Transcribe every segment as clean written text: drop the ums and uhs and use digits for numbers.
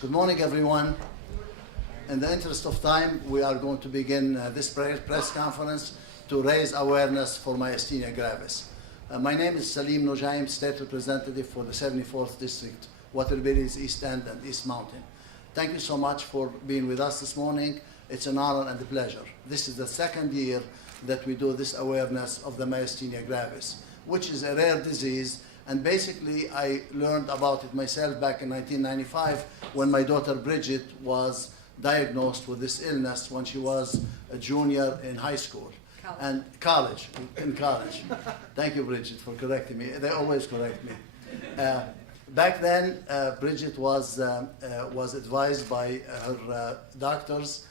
Good morning, everyone. In the interest of time, we are going to begin this press conference to raise awareness for myasthenia gravis. My name is Salim Nojaim, State Representative for the 74th District, Waterbury's East End and East Mountain. Thank you so much for being with us this morning. It's an honor and a pleasure. This is the second year that we do this awareness of the myasthenia gravis, which is a rare disease. And basically, I learned about it myself back in 1995 when my daughter Bridget was diagnosed with this illness when she was a junior in high school. In college. Thank you, Bridget, for correcting me. They always correct me. Back then, Bridget was advised by her doctors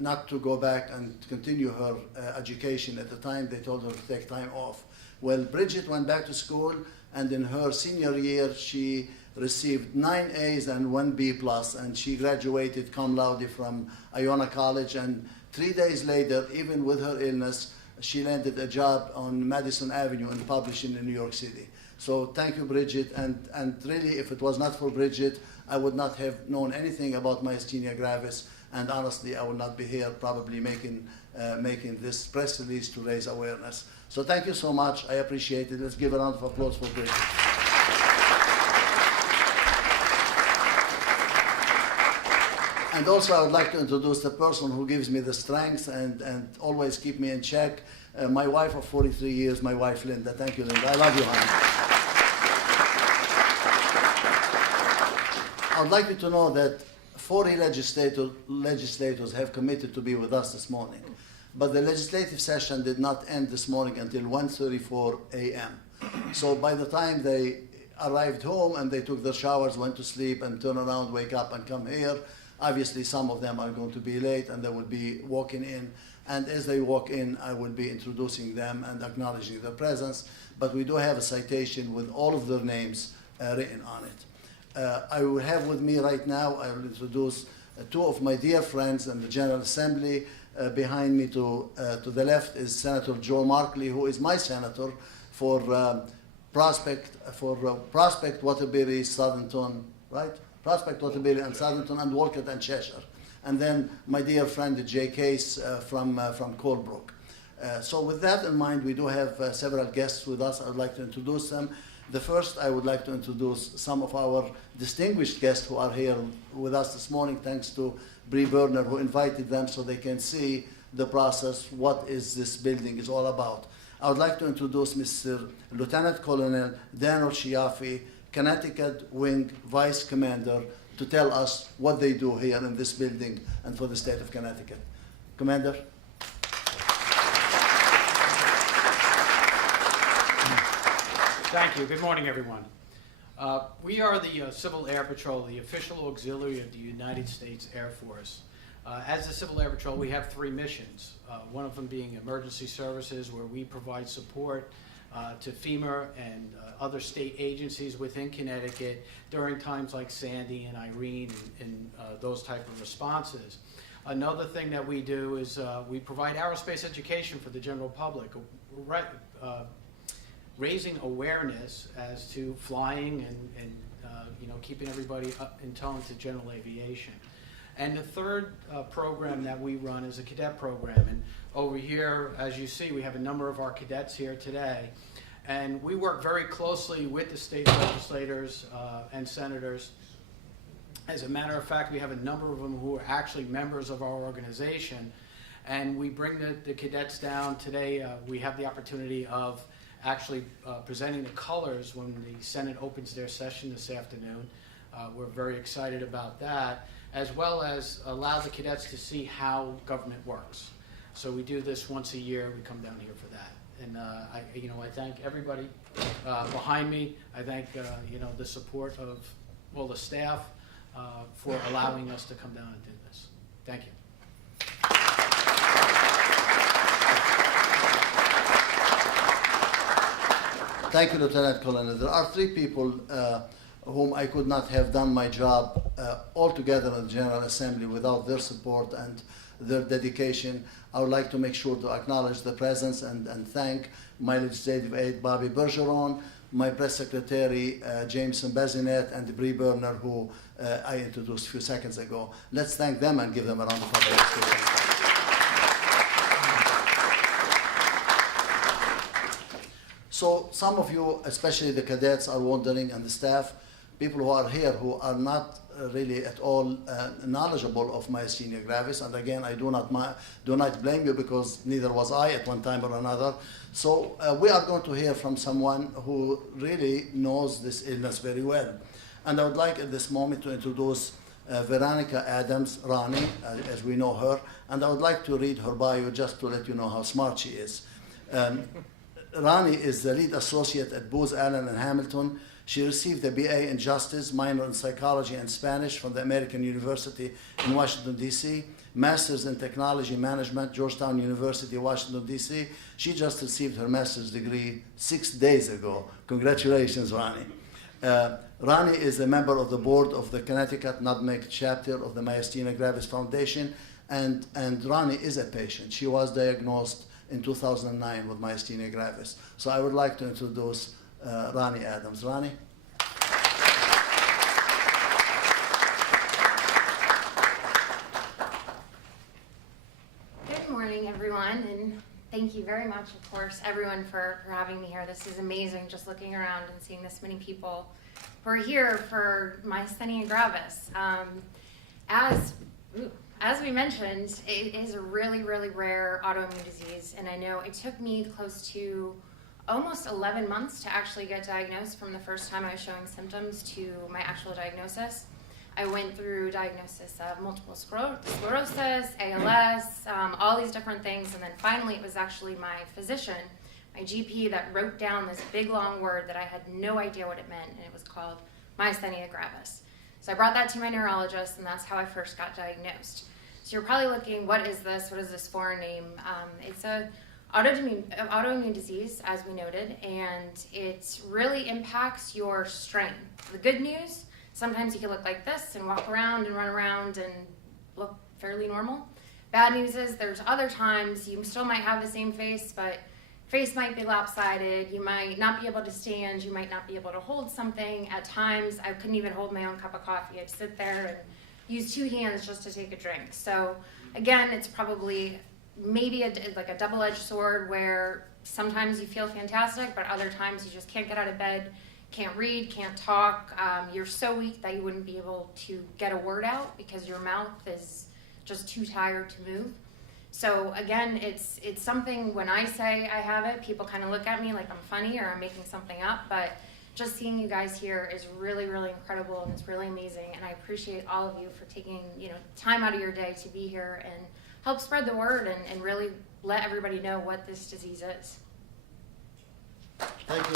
not to go back and continue her education. At the time, they told her to take time off. Well, Bridget went back to school, and in her senior year, she received 9 A's and 1 B+, and she graduated cum laude from Iona College. And 3 days later, even with her illness, she landed a job on Madison Avenue in publishing in New York City. So thank you, Bridget. And really, if it was not for Bridget, I would not have known anything about myasthenia gravis. And honestly, I would not be here probably making this press release to raise awareness. So thank you so much. I appreciate it. Let's give a round of applause for Bridget. And also, I would like to introduce the person who gives me the strength and always keep me in check. My wife of 43 years, my wife Linda. Thank you, Linda. I love you, honey. I would like you to know that 40 legislators have committed to be with us this morning. But the legislative session did not end this morning until 1:34 a.m. So by the time they arrived home and they took their showers, went to sleep, and turn around, wake up, and come here, obviously some of them are going to be late and they will be walking in. And as they walk in, I will be introducing them and acknowledging their presence. But we do have a citation with all of their names written on it. I will have with me right now, I will introduce two of my dear friends in the General Assembly. Behind me to the left is Senator Joe Markley, who is my senator for Prospect, Waterbury, Southington, right? Prospect, Waterbury, and Southington, and Wolcott and Cheshire. And then my dear friend Jay Case from Colebrook. So with that in mind, we do have several guests with us. I would like to introduce them. The first, I would like to introduce some of our distinguished guests who are here with us this morning, thanks to Bree Berner, who invited them so they can see the process, what is this building is all about. I would like to introduce Mr. Lieutenant Colonel Daniel Chiaffi, Connecticut Wing Vice Commander, to tell us what they do here in this building and for the state of Connecticut. Commander. Thank you. Good morning, everyone. We are the Civil Air Patrol, the official auxiliary of the United States Air Force. As the Civil Air Patrol, we have 3 missions, one of them being emergency services, where we provide support to FEMA and other state agencies within Connecticut during times like Sandy and Irene and those type of responses. Another thing that we do is we provide aerospace education for the general public, raising awareness as to flying and keeping everybody up in tone to general aviation. And the third program that we run is a cadet program. And over here, as you see, we have a number of our cadets here today. And we work very closely with the state legislators and senators. As a matter of fact, we have a number of them who are actually members of our organization. And we bring the cadets down. Today, we have the opportunity of actually presenting the colors when the Senate opens their session this afternoon. We're very excited about that, as well as allow the cadets to see how government works. So we do this once a year. We come down here for that. And I thank everybody behind me. I thank the support of all the staff for allowing us to come down and do this. Thank you. Thank you, Lieutenant Colonel. There are 3 people whom I could not have done my job altogether in the General Assembly without their support and their dedication. I would like to make sure to acknowledge the presence and thank my legislative aide, Bobby Bergeron, my press secretary, Jameson Bazinet, and Bree Berner, who I introduced a few seconds ago. Let's thank them and give them a round of applause. So some of you, especially the cadets, are wondering, and the staff, people who are here who are not really at all knowledgeable of myasthenia gravis. And again, I do not blame you, because neither was I at one time or another. So we are going to hear from someone who really knows this illness very well. And I would like at this moment to introduce Veronica Adams, Rani, as we know her. And I would like to read her bio just to let you know how smart she is. Rani is the lead associate at Booz Allen and Hamilton. She received a BA in Justice, minor in Psychology and Spanish from the American University in Washington, D.C., Master's in Technology Management, Georgetown University, Washington, D.C. She just received her master's degree 6 days ago. Congratulations, Rani. Rani is a member of the board of the Connecticut Nutmeg chapter of the Myasthenia Gravis Foundation, and Rani is a patient. She was diagnosed in 2009 with myasthenia gravis. So I would like to introduce Rani Adams. Rani? Good morning, everyone, and thank you very much, of course, everyone for having me here. This is amazing, just looking around and seeing this many people who are here for myasthenia gravis. As we mentioned, it is a really, really rare autoimmune disease, and I know it took me close to almost 11 months to actually get diagnosed from the first time I was showing symptoms to my actual diagnosis. I went through diagnosis of multiple sclerosis, ALS, all these different things, and then finally it was actually my physician, my GP, that wrote down this big long word that I had no idea what it meant, and it was called myasthenia gravis. So I brought that to my neurologist, and that's how I first got diagnosed. So you're probably looking, what is this? What is this foreign name? It's an autoimmune disease, as we noted, and it really impacts your strength. The good news, sometimes you can look like this and walk around and run around and look fairly normal. Bad news is there's other times you still might have the same face, but face might be lopsided, you might not be able to stand, you might not be able to hold something. At times, I couldn't even hold my own cup of coffee. I'd sit there and use 2 hands just to take a drink. So again, it's probably maybe like a double-edged sword, where sometimes you feel fantastic, but other times you just can't get out of bed, can't read, can't talk. You're so weak that you wouldn't be able to get a word out because your mouth is just too tired to move. So again, it's something, when I say I have it, people kind of look at me like I'm funny or I'm making something up, but just seeing you guys here is really, really incredible, and it's really amazing, and I appreciate all of you for taking time out of your day to be here and help spread the word and really let everybody know what this disease is. Thank you.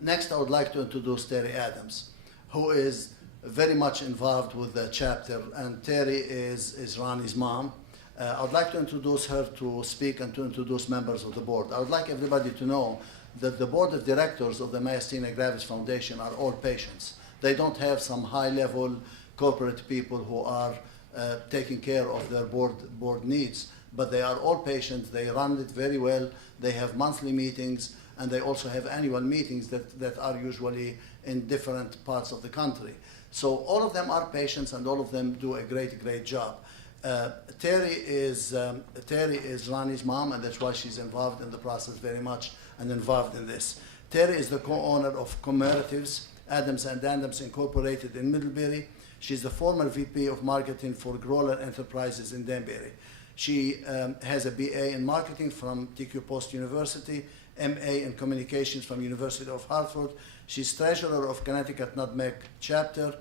Next, I would like to introduce Terry Adams, who is very much involved with the chapter, and Terry is Rani's mom. I would like to introduce her to speak and to introduce members of the board. I would like everybody to know that the board of directors of the Myasthenia Gravis Foundation are all patients. They don't have some high-level corporate people who are taking care of their board needs, but they are all patients. They run it very well. They have monthly meetings, and they also have annual meetings that are usually in different parts of the country. So all of them are patients, and all of them do a great job. Terry is Rani's mom, and that's why she's involved in the process very much and involved in this. Terry is the co-owner of Commeratives, Adams & Adams Incorporated in Middlebury. She's the former VP of Marketing for Growler Enterprises in Danbury. She has a BA in Marketing from TQ Post University, MA in Communications from University of Hartford. She's treasurer of Connecticut Nutmeg Chapter,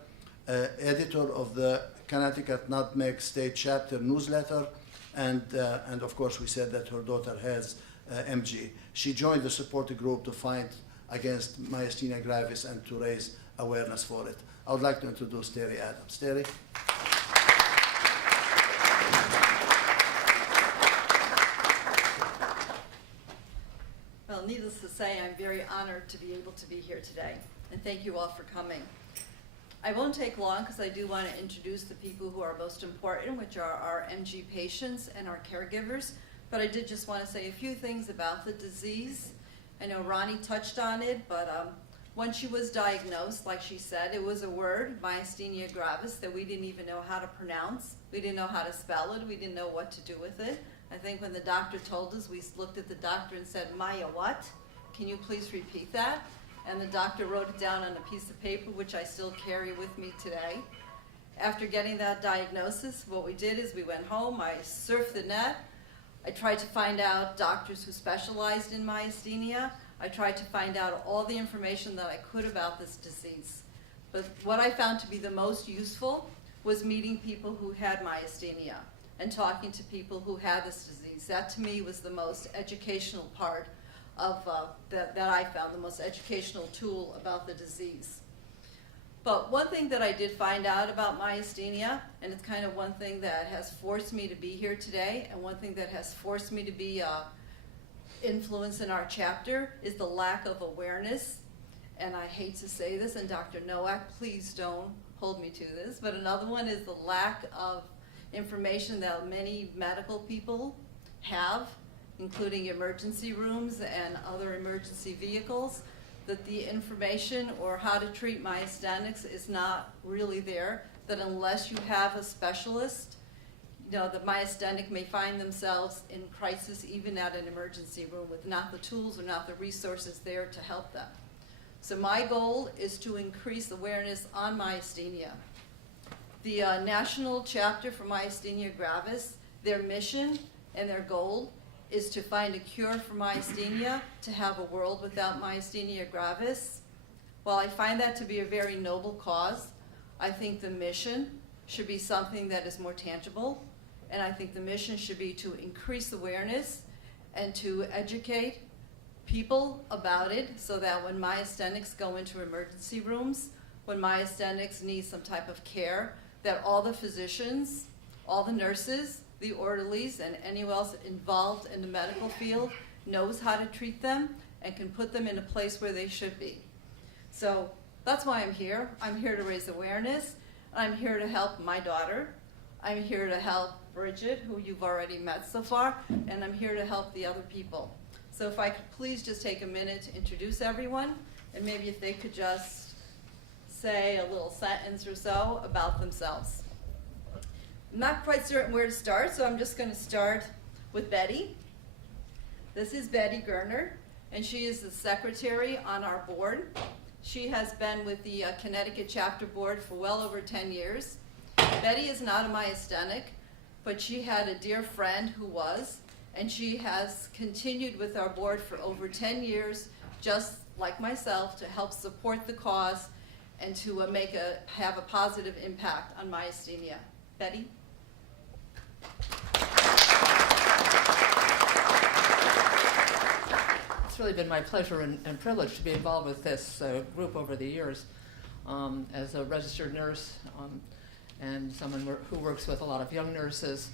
editor of the Connecticut Nutmeg State Chapter newsletter, and of course we said that her daughter has MG. She joined the support group to fight against myasthenia gravis and to raise awareness for it. I would like to introduce Terry Adams. Terry? Well, needless to say, I'm very honored to be able to be here today, and thank you all for coming. I won't take long because I do want to introduce the people who are most important, which are our MG patients and our caregivers. But I did just want to say a few things about the disease. I know Ronnie touched on it, but when she was diagnosed, like she said, it was a word, Myasthenia gravis, that we didn't even know how to pronounce. We didn't know how to spell it. We didn't know what to do with it. I think when the doctor told us, we looked at the doctor and said, Maya, what? Can you please repeat that? And the doctor wrote it down on a piece of paper, which I still carry with me today. After getting that diagnosis, what we did is we went home, I surfed the net, I tried to find out doctors who specialized in myasthenia. I tried to find out all the information that I could about this disease. But what I found to be the most useful was meeting people who had myasthenia and talking to people who had this disease. That to me was the most educational part of that I found, the most educational tool about the disease. But one thing that I did find out about myasthenia, and it's kind of one thing that has forced me to be here today, and one thing that has forced me to be influence in our chapter, is the lack of awareness. And I hate to say this, and Dr. Nowak, please don't hold me to this, but another one is the lack of information that many medical people have, including emergency rooms and other emergency vehicles, that the information or how to treat myasthenics is not really there, that unless you have a specialist, you know, the myasthenic may find themselves in crisis even at an emergency room with not the tools or not the resources there to help them. So my goal is to increase awareness on myasthenia. The National Chapter for Myasthenia Gravis, their mission and their goal is to find a cure for myasthenia, to have a world without myasthenia gravis. While I find that to be a very noble cause, I think the mission should be something that is more tangible, and I think the mission should be to increase awareness and to educate people about it so that when myasthenics go into emergency rooms, when myasthenics need some type of care, that all the physicians, all the nurses, the orderlies, and anyone else involved in the medical field knows how to treat them and can put them in a place where they should be. So that's why I'm here. I'm here to raise awareness. I'm here to help my daughter. I'm here to help Bridget, who you've already met so far, and I'm here to help the other people. So if I could please just take a minute to introduce everyone, and maybe if they could just say a little sentence or so about themselves. I'm not quite certain where to start, so I'm just going to start with Betty. This is Betty Gerner, and she is the secretary on our board. She has been with the Connecticut chapter board for well over 10 years. Betty is not a myasthenic, but she had a dear friend who was, and she has continued with our board for over 10 years, just like myself, to help support the cause and to have a positive impact on myasthenia. Betty? It's really been my pleasure and privilege to be involved with this group over the years as a registered nurse and someone who works with a lot of young nurses.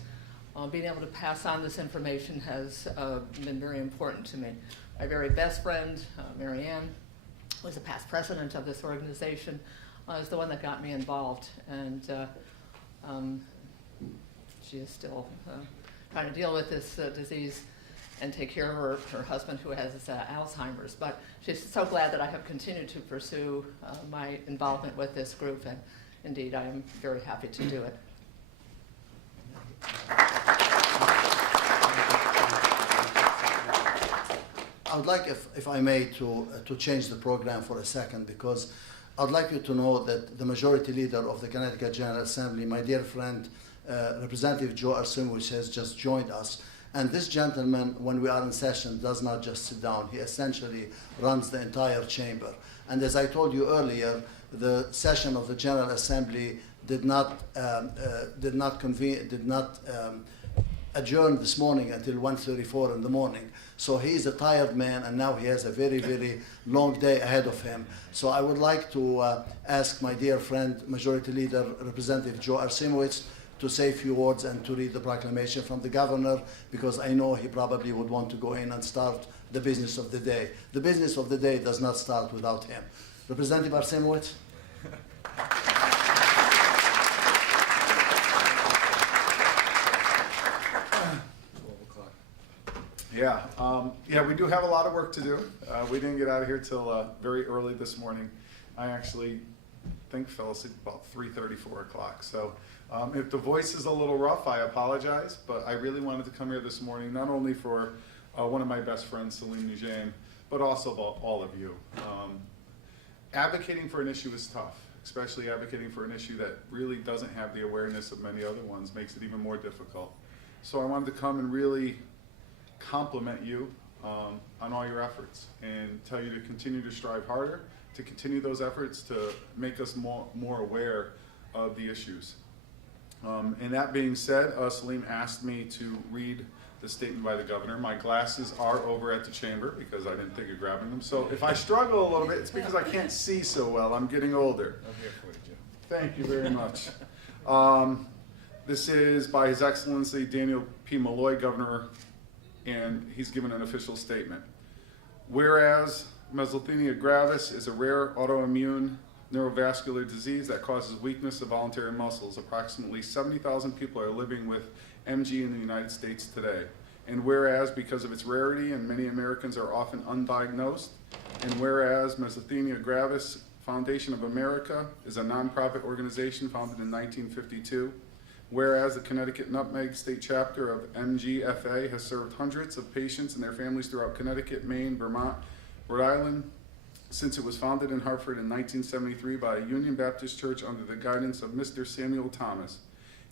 Being able to pass on this information has been very important to me. My very best friend, Mary Ann, was a past president of this organization, is the one that got me involved, and she is still trying to deal with this disease and take care of her husband who has Alzheimer's. But she's so glad that I have continued to pursue my involvement with this group, and indeed I am very happy to do it. I would like, if I may, to change the program for a second, because I'd like you to know that the majority leader of the Connecticut General Assembly, my dear friend, Representative Joe Arsimowicz, has just joined us. And this gentleman, when we are in session, does not just sit down. He essentially runs the entire chamber. And as I told you earlier, the session of the General Assembly did not adjourn this morning until 1:34 in the morning. So he is a tired man, and now he has a very, very long day ahead of him. So I would like to ask my dear friend, Majority Leader Representative Joe Arsimowicz, to say a few words and to read the proclamation from the governor, because I know he probably would want to go in and start the business of the day. The business of the day does not start without him. Representative Arsimowicz. Yeah, we do have a lot of work to do. We didn't get out of here till very early this morning. I actually think fell asleep about 3:30, 4 o'clock. So if the voice is a little rough, I apologize, but I really wanted to come here this morning, not only for one of my best friends, Salim Nujaim, but also about all of you. Advocating for an issue is tough, especially advocating for an issue that really doesn't have the awareness of many other ones makes it even more difficult. So I wanted to come and really compliment you on all your efforts and tell you to continue to strive harder, to continue those efforts to make us more aware of the issues. And that being said, Salim asked me to read the statement by the governor. My glasses are over at the chamber because I didn't think of grabbing them. So if I struggle a little bit, it's because I can't see so well. I'm getting older. I'm here for you, Jim. Thank you very much. This is by His Excellency Daniel P. Malloy, Governor, and he's given an official statement. Whereas Myasthenia gravis is a rare autoimmune neurovascular disease that causes weakness of voluntary muscles. Approximately 70,000 people are living with MG in the United States today. And whereas because of its rarity and many Americans are often undiagnosed, and whereas Myasthenia gravis Foundation of America is a nonprofit organization founded in 1952, whereas the Connecticut Nutmeg State Chapter of MGFA has served hundreds of patients and their families throughout Connecticut, Maine, Vermont, Rhode Island, since it was founded in Hartford in 1973 by a Union Baptist Church under the guidance of Mr. Samuel Thomas.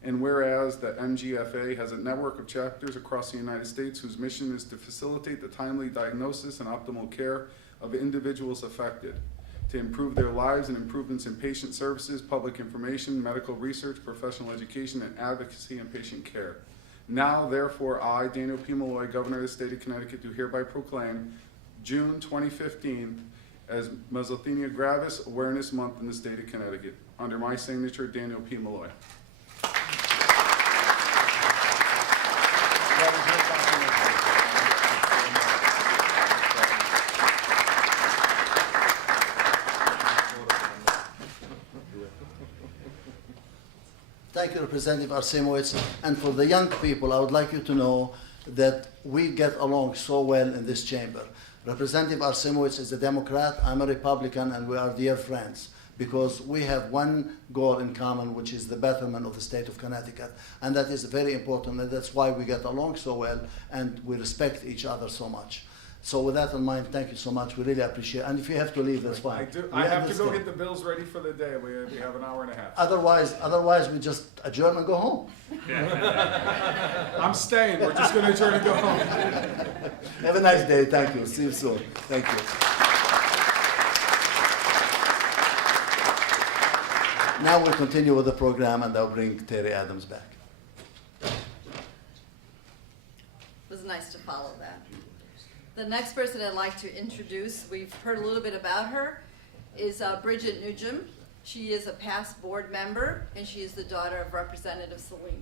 And whereas the MGFA has a network of chapters across the United States whose mission is to facilitate the timely diagnosis and optimal care of individuals affected, to improve their lives and improvements in patient services, public information, medical research, professional education, and advocacy and patient care. Now, therefore, I, Daniel P. Malloy, Governor of the State of Connecticut, do hereby proclaim June 2015 as Myasthenia Gravis Awareness Month in the state of Connecticut. Under my signature, Daniel P. Malloy. Thank you, Representative Arsimowitz. And for the young people, I would like you to know that we get along so well in this chamber. Representative Arsimowitz is a Democrat, I'm a Republican, and we are dear friends because we have one goal in common, which is the betterment of the state of Connecticut. And that is very important, and that's why we get along so well and we respect each other so much. So with that in mind, thank you so much. We really appreciate it. And if you have to leave, that's fine. I have to go get the bills ready for the day. We have an hour and a half. Otherwise we just adjourn and go home. I'm staying. We're just going to adjourn and go home. Have a nice day. Thank you. See you soon. Thank you. Now we'll continue with the program, and I'll bring Terry Adams back. It was nice to follow that. The next person I'd like to introduce, we've heard a little bit about her, is Bridget Nugent. She is a past board member, and she is the daughter of Representative Salim.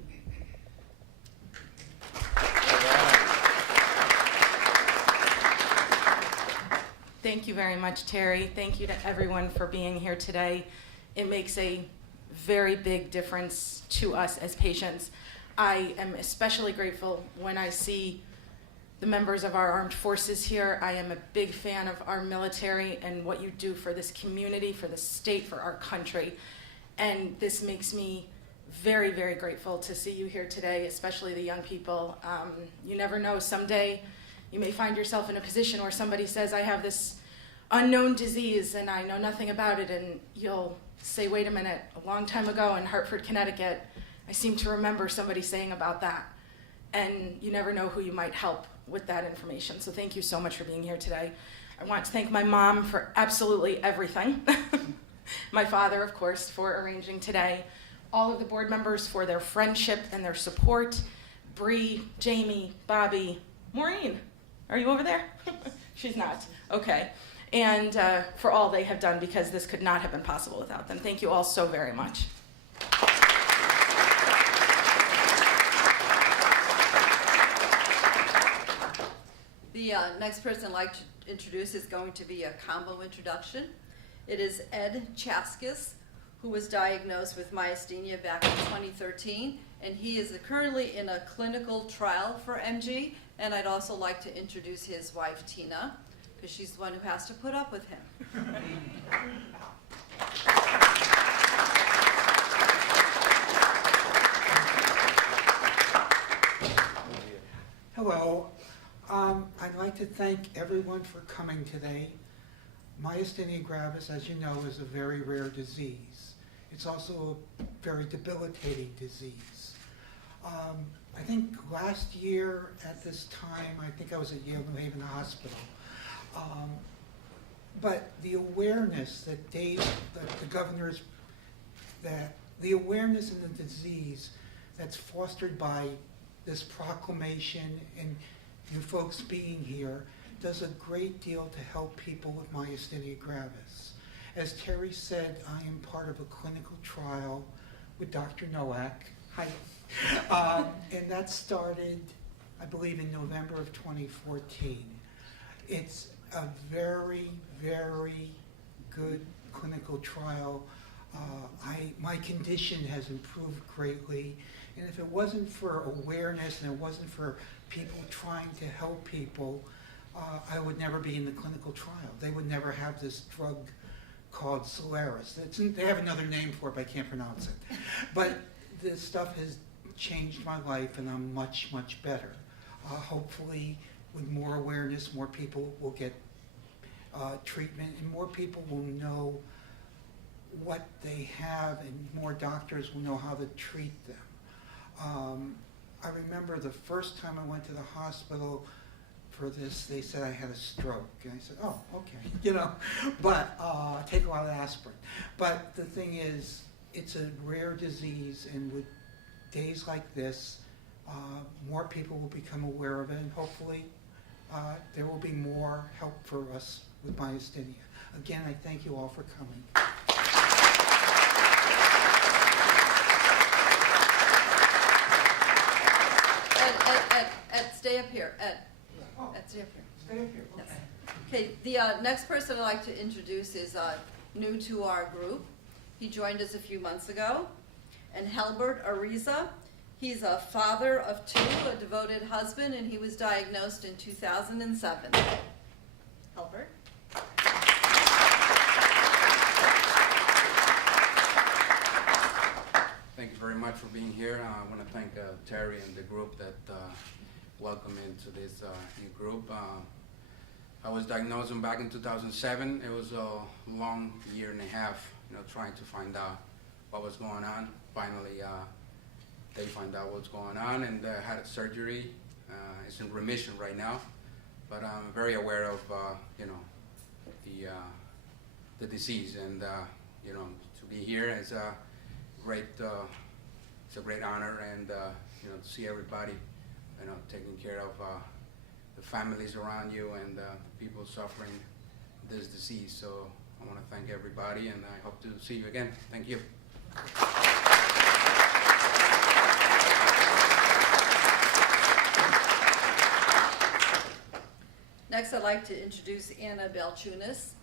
Thank you very much, Terry. Thank you to everyone for being here today. It makes a very big difference to us as patients. I am especially grateful when I see the members of our armed forces here. I am a big fan of our military and what you do for this community, for the state, for our country. And this makes me very, very grateful to see you here today, especially the young people. You never know, someday you may find yourself in a position where somebody says, I have this unknown disease and I know nothing about it, and you'll say, wait a minute, a long time ago in Hartford, Connecticut, I seem to remember somebody saying about that. And you never know who you might help with that information. So thank you so much for being here today. I want to thank my mom for absolutely everything. My father, of course, for arranging today. All of the board members for their friendship and their support. Bree, Jamie, Bobby, Maureen, are you over there? She's not. Okay. And for all they have done, because this could not have been possible without them. Thank you all so very much. The next person I'd like to introduce is going to be a combo introduction. It is Ed Chaskis, who was diagnosed with myasthenia back in 2013, and he is currently in a clinical trial for MG, And I'd also like to introduce his wife, Tina, because she's the one who has to put up with him. Hello. I'd like to thank everyone for coming today. Myasthenia gravis, as you know, is a very rare disease. It's also a very debilitating disease. I think last year at this time, I think I was at Yale New Haven Hospital. But the awareness that the governor's, that the awareness in the disease that's fostered by this proclamation and you folks being here does a great deal to help people with myasthenia gravis. As Terry said, I am part of a clinical trial with Dr. Nowak. Hi. And that started, I believe, in November of 2014. It's a very, very good clinical trial. My condition has improved greatly, and if it wasn't for awareness and it wasn't for people trying to help people, I would never be in the clinical trial. They would never have this drug called Solaris. They have another name for it, but I can't pronounce it. But this stuff has changed my life, and I'm much, much better. Hopefully, with more awareness, more people will get treatment, and more people will know what they have, and more doctors will know how to treat them. I remember the first time I went to the hospital for this, they said I had a stroke. And I said, oh, okay, but take a lot of aspirin. But the thing is, it's a rare disease, and with days like this, more people will become aware of it, and hopefully there will be more help for us with myasthenia. Again, I thank you all for coming. Ed, stay up here. Ed, stay up here. Stay up here, okay. Yes. Okay, the next person I'd like to introduce is new to our group. He joined us a few months ago. And Helbert Ariza, he's a father of two, a devoted husband, and he was diagnosed in 2007. Helbert? Thank you very much for being here. I want to thank Terry and the group that welcomed me into this new group. I was diagnosed back in 2007. It was a long year and a half, trying to find out what was going on. Finally, they find out what's going on, and had a surgery. It's in remission right now, but I'm very aware of the disease, and to be here is a great honor, and to see everybody taking care of the families around you and people suffering this disease. So I want to thank everybody, and I hope to see you again. Thank you. Next, I'd like to introduce Anna Belchunas,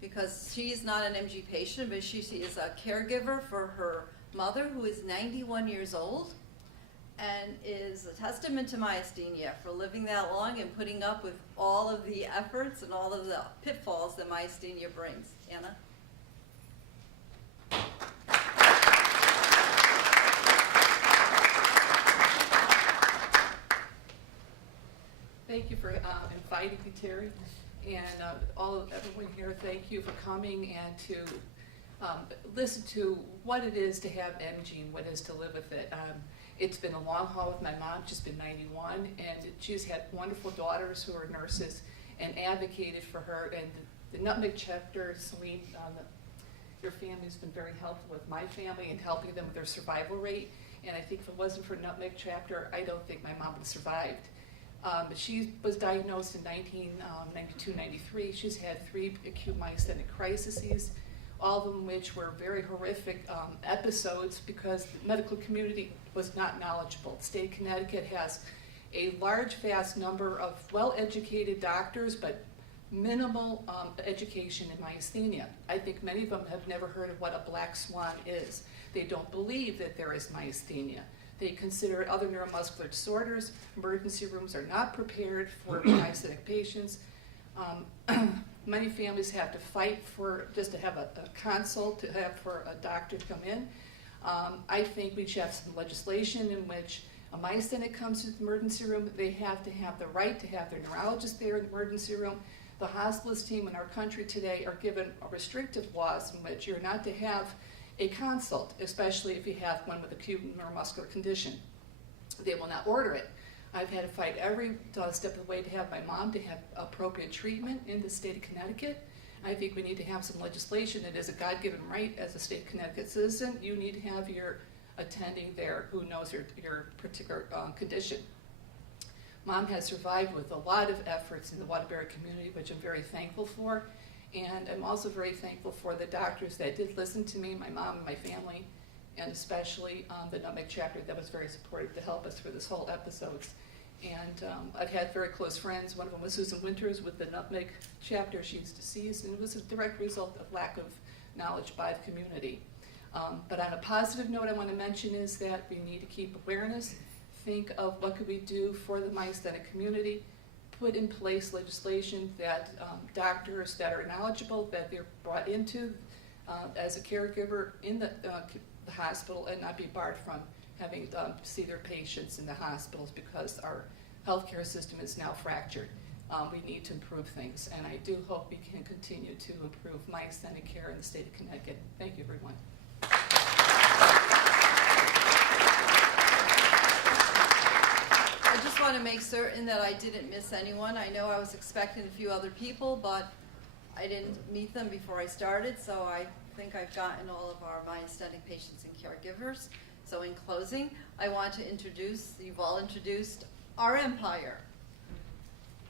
because she's not an MG patient, but she is a caregiver for her mother, who is 91 years old, and is a testament to myasthenia for living that long and putting up with all of the efforts and all of the pitfalls that myasthenia brings. Anna? Thank you for inviting me, Terry, and everyone here. Thank you for coming and to listen to what it is to have MG and what it is to live with it. It's been a long haul with my mom. She's been 91, and she's had wonderful daughters who are nurses and advocated for her. And the Nutmeg chapter, Celine, your family's been very helpful with my family and helping them with their survival rate. And I think if it wasn't for Nutmeg chapter, I don't think my mom would have survived. She was diagnosed in 1992-93. She's had 3 acute myasthenic crises, all of them which were very horrific episodes because the medical community was not knowledgeable. The state of Connecticut has a large, vast number of well-educated doctors, but minimal education in myasthenia. I think many of them have never heard of what a black swan is. They don't believe that there is myasthenia. They consider other neuromuscular disorders. Emergency rooms are not prepared for myasthenic patients. Many families have to fight for just to have a consult, to have for a doctor to come in. I think we should have some legislation in which a myasthenic comes to the emergency room, they have to have the right to have their neurologist there in the emergency room. The hospitalist team in our country today are given restrictive laws in which you're not to have a consult, especially if you have one with acute neuromuscular condition. They will not order it. I've had to fight every step of the way to have my mom to have appropriate treatment in the state of Connecticut. I think we need to have some legislation that is a God-given right as a state of Connecticut citizen. You need to have your attending there who knows your particular condition. Mom has survived with a lot of efforts in the Waterbury community, which I'm very thankful for. And I'm also very thankful for the doctors that did listen to me, my mom and my family, and especially the Nutmeg chapter that was very supportive to help us through this whole episode. And I've had very close friends. One of them was Susan Winters with the Nutmeg chapter. She's deceased, and it was a direct result of lack of knowledge by the community. But on a positive note, I want to mention is that we need to keep awareness, think of what could we do for the myasthenic community, put in place legislation that doctors that are knowledgeable, that they're brought into as a caregiver in the hospital and not be barred from having to see their patients in the hospitals because our healthcare system is now fractured. We need to improve things, and I do hope we can continue to improve myasthenic care in the state of Connecticut. Thank you, everyone. I just want to make certain that I didn't miss anyone. I know I was expecting a few other people, but I didn't meet them before I started, so I think I've gotten all of our myasthenic patients and caregivers. So in closing, I want to introduce, you've all introduced our Empire.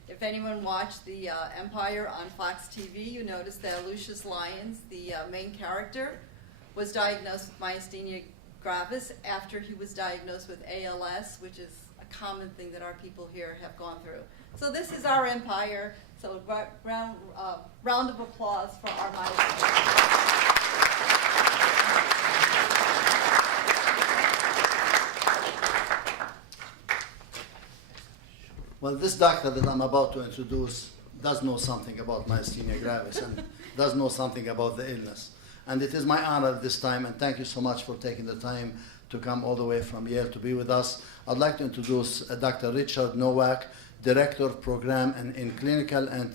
If anyone watched the Empire on Fox TV, you noticed that Lucius Lyons, the main character, was diagnosed with myasthenia gravis after he was diagnosed with ALS, which is a common thing that our people here have gone through. So this is our Empire. So round of applause for our myasthenia. Well, this doctor that I'm about to introduce does know something about myasthenia gravis and does know something about the illness. And it is my honor this time, and thank you so much for taking the time to come all the way from Yale to be with us. I'd like to introduce Dr. Richard Nowak, Director of Program in Clinical and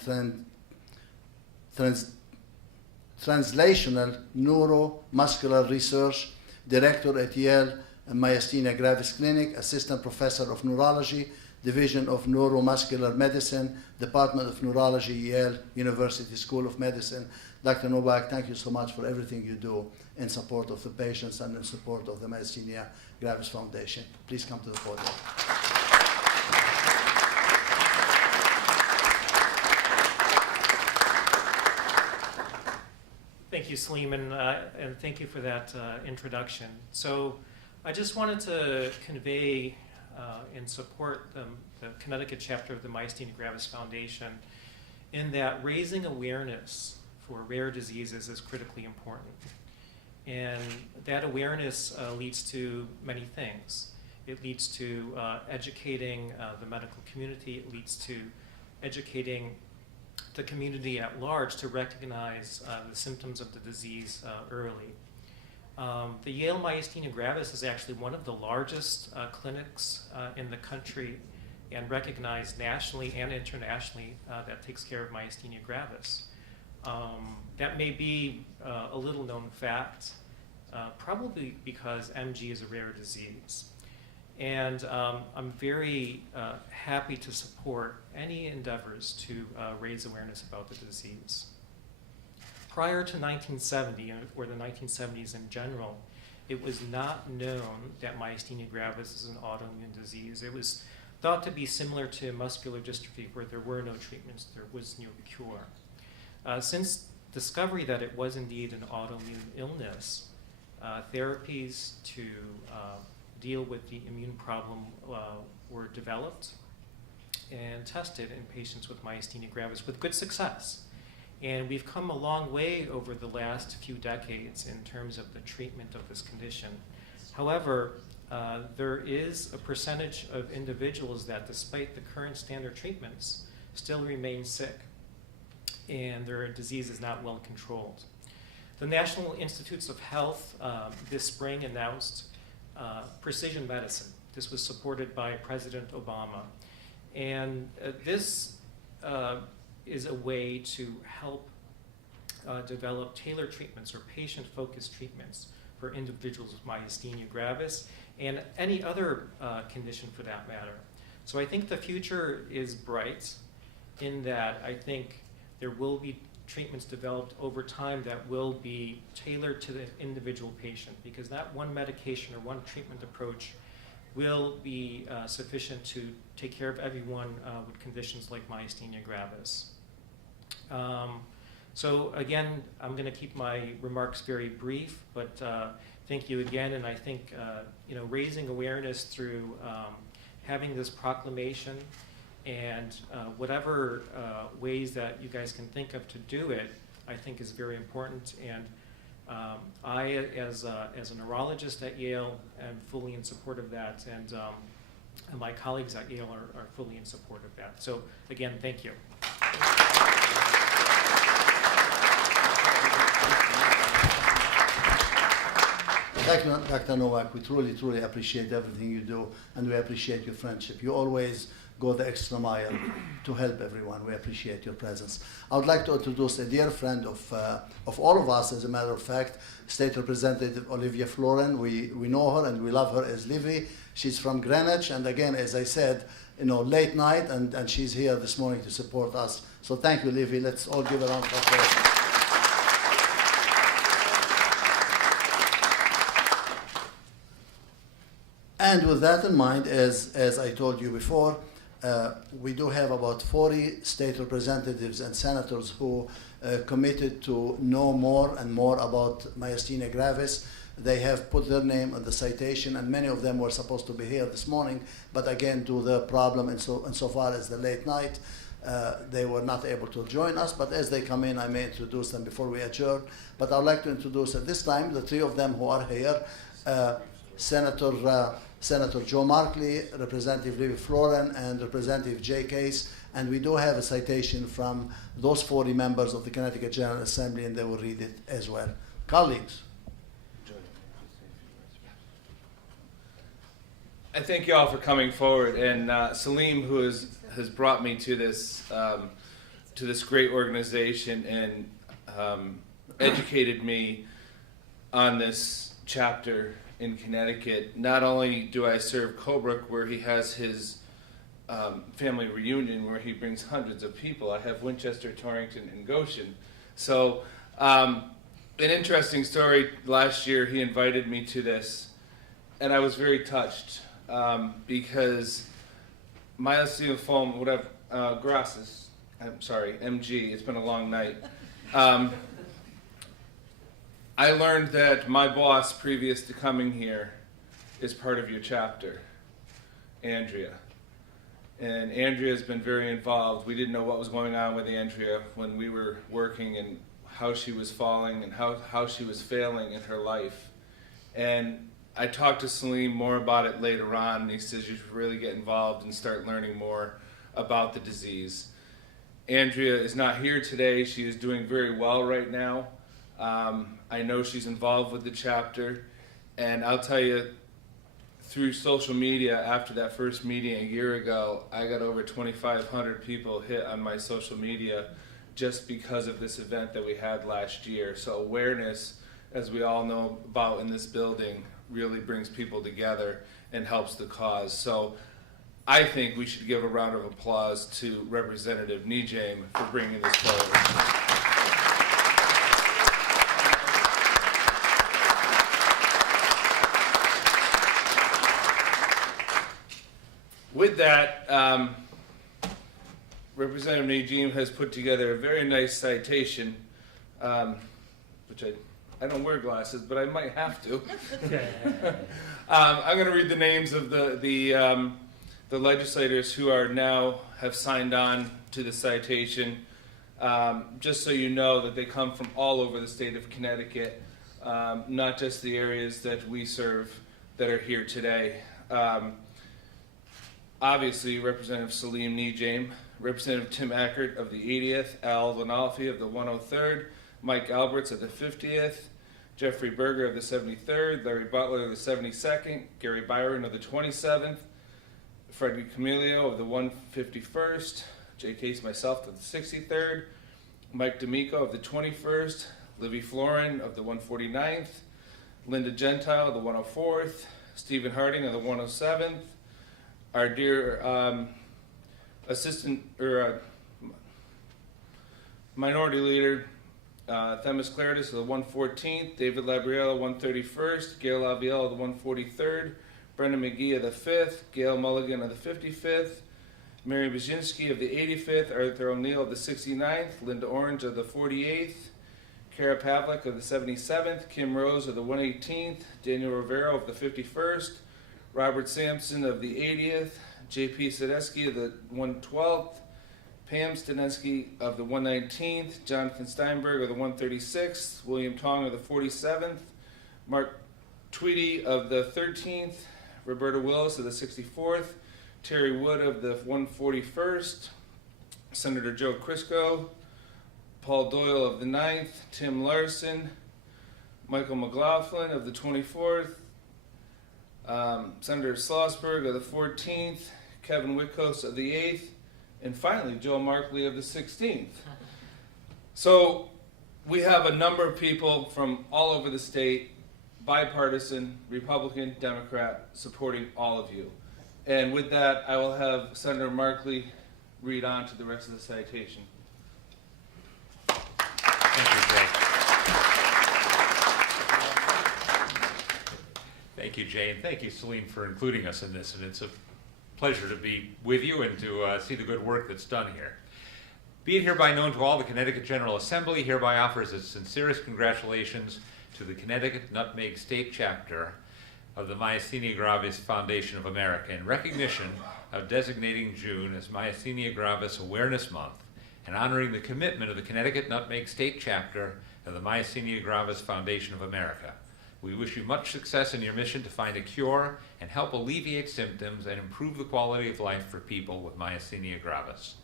Translational Neuromuscular Research, Director at Yale Myasthenia Gravis Clinic, Assistant Professor of Neurology, Division of Neuromuscular Medicine, Department of Neurology, Yale University School of Medicine. Dr. Nowak, thank you so much for everything you do in support of the patients and in support of the Myasthenia Gravis Foundation. Please come to the podium. Thank you, Salim, and thank you for that introduction. So I just wanted to convey and support the Connecticut chapter of the Myasthenia Gravis Foundation in that raising awareness for rare diseases is critically important. And that awareness leads to many things. It leads to educating the medical community. It leads to educating the community at large to recognize the symptoms of the disease early. The Yale Myasthenia Gravis is actually one of the largest clinics in the country and recognized nationally and internationally that takes care of myasthenia gravis. That may be a little known fact, probably because MG is a rare disease. And I'm very happy to support any endeavors to raise awareness about the disease. Prior to 1970, or the 1970s in general, it was not known that myasthenia gravis is an autoimmune disease. It was thought to be similar to muscular dystrophy, where there were no treatments, there was no cure. Since discovery that it was indeed an autoimmune illness, therapies to deal with the immune problem were developed and tested in patients with myasthenia gravis with good success. And we've come a long way over the last few decades in terms of the treatment of this condition. However, there is a percentage of individuals that, despite the current standard treatments, still remain sick, and their disease is not well controlled. The National Institutes of Health this spring announced precision medicine. This was supported by President Obama. And this is a way to help develop tailored treatments or patient-focused treatments for individuals with myasthenia gravis and any other condition for that matter. So I think the future is bright in that I think there will be treatments developed over time that will be tailored to the individual patient, because that one medication or one treatment approach will be sufficient to take care of everyone with conditions like myasthenia gravis. So again, I'm going to keep my remarks very brief, but thank you again, and I think raising awareness through having this proclamation and whatever ways that you guys can think of to do it, I think is very important. And I, as a neurologist at Yale, am fully in support of that, and my colleagues at Yale are fully in support of that. So again, thank you. Thank you, Dr. Nowak. We truly, truly appreciate everything you do, and we appreciate your friendship. You always go the extra mile to help everyone. We appreciate your presence. I would like to introduce a dear friend of all of us, as a matter of fact, State Representative Olivia Florin. We know her and we love her as Livy. She's from Greenwich, and again, as I said, late night, and she's here this morning to support us. So thank you, Livy. Let's all give a round of applause. And with that in mind, as I told you before, we do have about 40 state representatives and senators who committed to know more and more about myasthenia gravis. They have put their name on the citation, and many of them were supposed to be here this morning, but again, due to the problem and so far as the late night, they were not able to join us. But as they come in, I may introduce them before we adjourn. But I'd like to introduce at this time the three of them who are here. Senator Joe Markley, Representative Livy Florin, and Representative Jay Case. And we do have a citation from those 40 members of the Connecticut General Assembly, and they will read it as well. Colleagues. I thank you all for coming forward, and Salim, who has brought me to this great organization and educated me on this chapter in Connecticut. Not only do I serve Colebrook, where he has his family reunion, where he brings hundreds of people, I have Winchester, Torrington, and Goshen. So an interesting story, last year he invited me to this, and I was very touched because myasthenia foam, Gravis, I'm sorry, MG, it's been a long night. I learned that my boss, previous to coming here, is part of your chapter, Andrea. And Andrea has been very involved. We didn't know what was going on with Andrea when we were working, and how she was falling and how she was failing in her life. And I talked to Salim more about it later on, and he says you should really get involved and start learning more about the disease. Andrea is not here today. She is doing very well right now. I know she's involved with the chapter, and I'll tell you, through social media, after that first meeting a year ago, I got over 2,500 people hit on my social media just because of this event that we had last year. So awareness, as we all know about in this building, really brings people together and helps the cause. So I think we should give a round of applause to Representative Nijam for bringing this forward. With that, Representative Najim has put together a very nice citation, which I don't wear glasses, but I might have to. I'm going to read the names of the legislators who are now have signed on to the citation, just so you know that they come from all over the state of Connecticut, not just the areas that we serve. that are here today. Obviously, Representative Salim Nejam, Representative Tim Eckert of the 80th, Al Lanalfi of the 103rd, Mike Alberts of the 50th, Jeffrey Berger of the 73rd, Larry Butler of the 72nd, Gary Byron of the 27th, Freddie Camilio of the 151st, Jay Case, myself of the 63rd, Mike D'Amico of the 21st, Livy Florin of the 149th, Linda Gentile of the 104th, Stephen Harding of the 107th, our dear Minority Leader Themis Claridis of the 114th, David Labriello 131st, Gail Lavielle of the 143rd, Brendan McGee of the 5th, Gail Mulligan of the 55th, Mary Baczynski of the 85th, Arthur O'Neill of the 69th, Linda Orange of the 48th, Kara Pavlik of the 77th, Kim Rose of the 118th, Daniel Rivero of the 51st, Robert Sampson of the 80th, J.P. Sadesky of the 112th, Pam Stanensky of the 119th, Jonathan Steinberg of the 136th, William Tong of the 47th, Mark Tweedy of the 13th, Roberta Willis of the 64th, Terry Wood of the 141st, Senator Joe Crisco, Paul Doyle of the 9th, Tim Larson, Michael McLaughlin of the 24th, Senator Schlossberg of the 14th, Kevin Witkos of the 8th, and finally Joe Markley of the 16th. So we have a number of people from all over the state, bipartisan, Republican, Democrat, supporting all of you. And with that, I will have Senator Markley read on to the rest of the citation. Thank you, Jay. Thank you, Jay, and thank you, Salim, for including us in this. And it's a pleasure to be with you and to see the good work that's done here. Be it hereby known to all, the Connecticut General Assembly hereby offers its sincerest congratulations to the Connecticut Nutmeg State Chapter of the Myasthenia Gravis Foundation of America in recognition of designating June as Myasthenia Gravis Awareness Month and honoring the commitment of the Connecticut Nutmeg State Chapter of the Myasthenia Gravis Foundation of America. We wish you much success in your mission to find a cure and help alleviate symptoms and improve the quality of life for people with myasthenia gravis.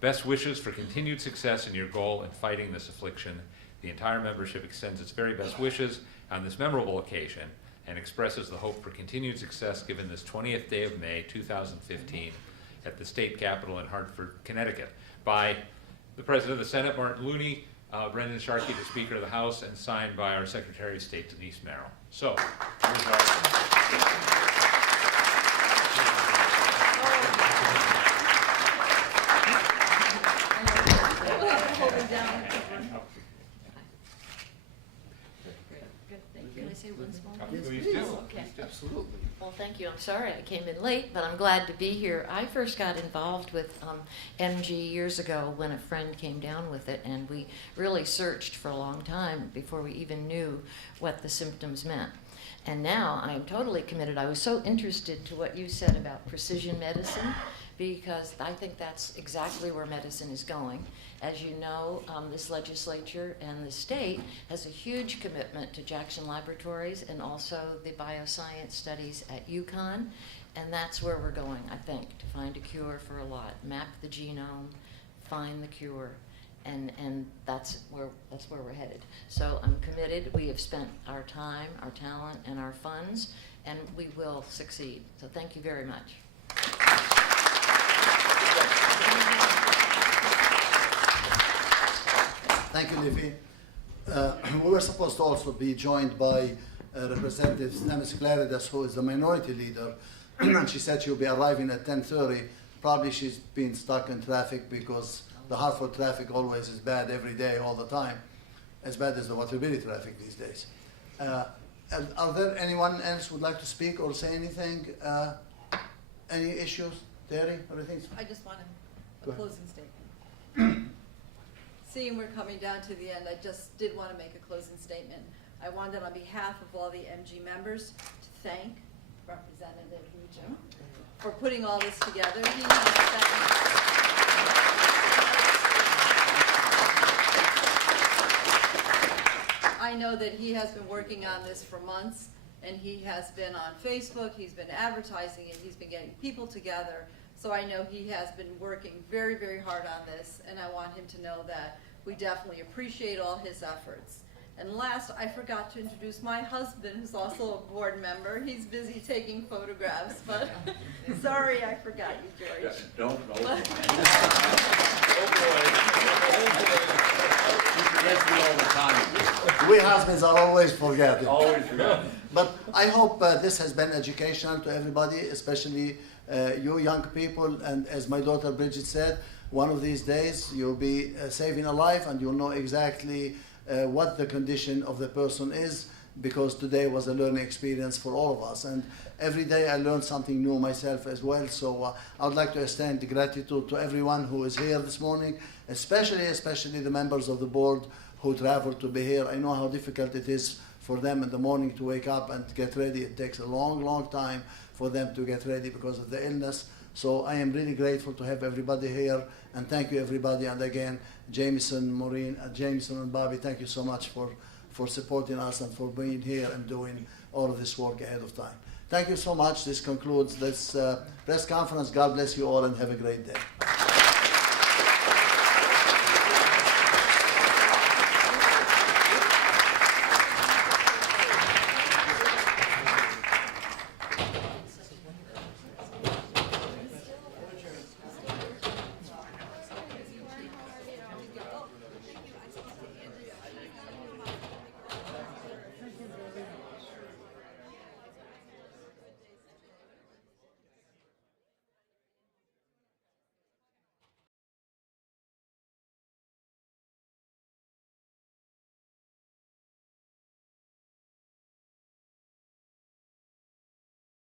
Best wishes for continued success in your goal in fighting this affliction. The entire membership extends its very best wishes on this memorable occasion and expresses the hope for continued success given this 20th day of May 2015 at the state capitol in Hartford, Connecticut, by the President of the Senate, Martin Looney, Brendan Sharkey, the Speaker of the House, and signed by our Secretary of State, Denise Merrill. So, here's Can I say one small Yes, thing? please do. Okay. Absolutely. Well, thank you. I'm sorry I came in late, but I'm glad to be here. I first got involved with MG years ago when a friend came down with it, and we really searched for a long time before we even knew what the symptoms meant. And now I'm totally committed. I was so interested to what you said about precision medicine, because I think that's exactly where medicine is going. As you know, this legislature and the state has a huge commitment to Jackson Laboratories and also the bioscience studies at UConn, and that's where we're going, I think, to find a cure for a lot. Map the genome, find the cure, and that's where we're headed. So I'm committed. We have spent our time, our talent, and our funds, and we will succeed. So thank you very much. Thank you, Livy. We were supposed to also be joined by Representative Themis Claridis, who is the minority leader, and she said she'll be arriving at 10:30. Probably she's been stuck in traffic because the Hartford traffic always is bad every day, all the time, as bad as the Waterbury traffic these days. Are there anyone else who would like to speak or say anything? Any issues? Terry, everything? I just want Go a ahead. closing statement. Seeing we're coming down to the end, I just did want to make a closing statement. I wanted, on behalf of all the MG members, to thank Representative Nejam for putting all this together. He I know that he has been working on this for months, and he has been on Facebook, he's been advertising it, he's been getting people together. So I know he has been working very, very hard on this, and I want him to know that we definitely appreciate all his efforts. And last, I forgot to introduce my husband, who's also a board member. He's busy taking photographs, but sorry I forgot you, George. Don't. We husbands are always forgetting. Always forgetting. But I hope this has been educational to everybody, especially you young people. And as my daughter Bridget said, one of these days you'll be saving a life and you'll know exactly what the condition of the person is, because today was a learning experience for all of us. And every day I learned something new myself as well. So I would like to extend gratitude to everyone who is here this morning, especially the members of the board who traveled to be here. I know how difficult it is for them in the morning to wake up and get ready. It takes a long, long time for them to get ready because of the illness. So I am really grateful to have everybody here, and thank you everybody. And again, Jameson, Maureen, Jameson and Bobby, thank you so much for supporting us and for being here and doing all of this work ahead of time. Thank you so much. This concludes this press conference. God bless you all and have a great day.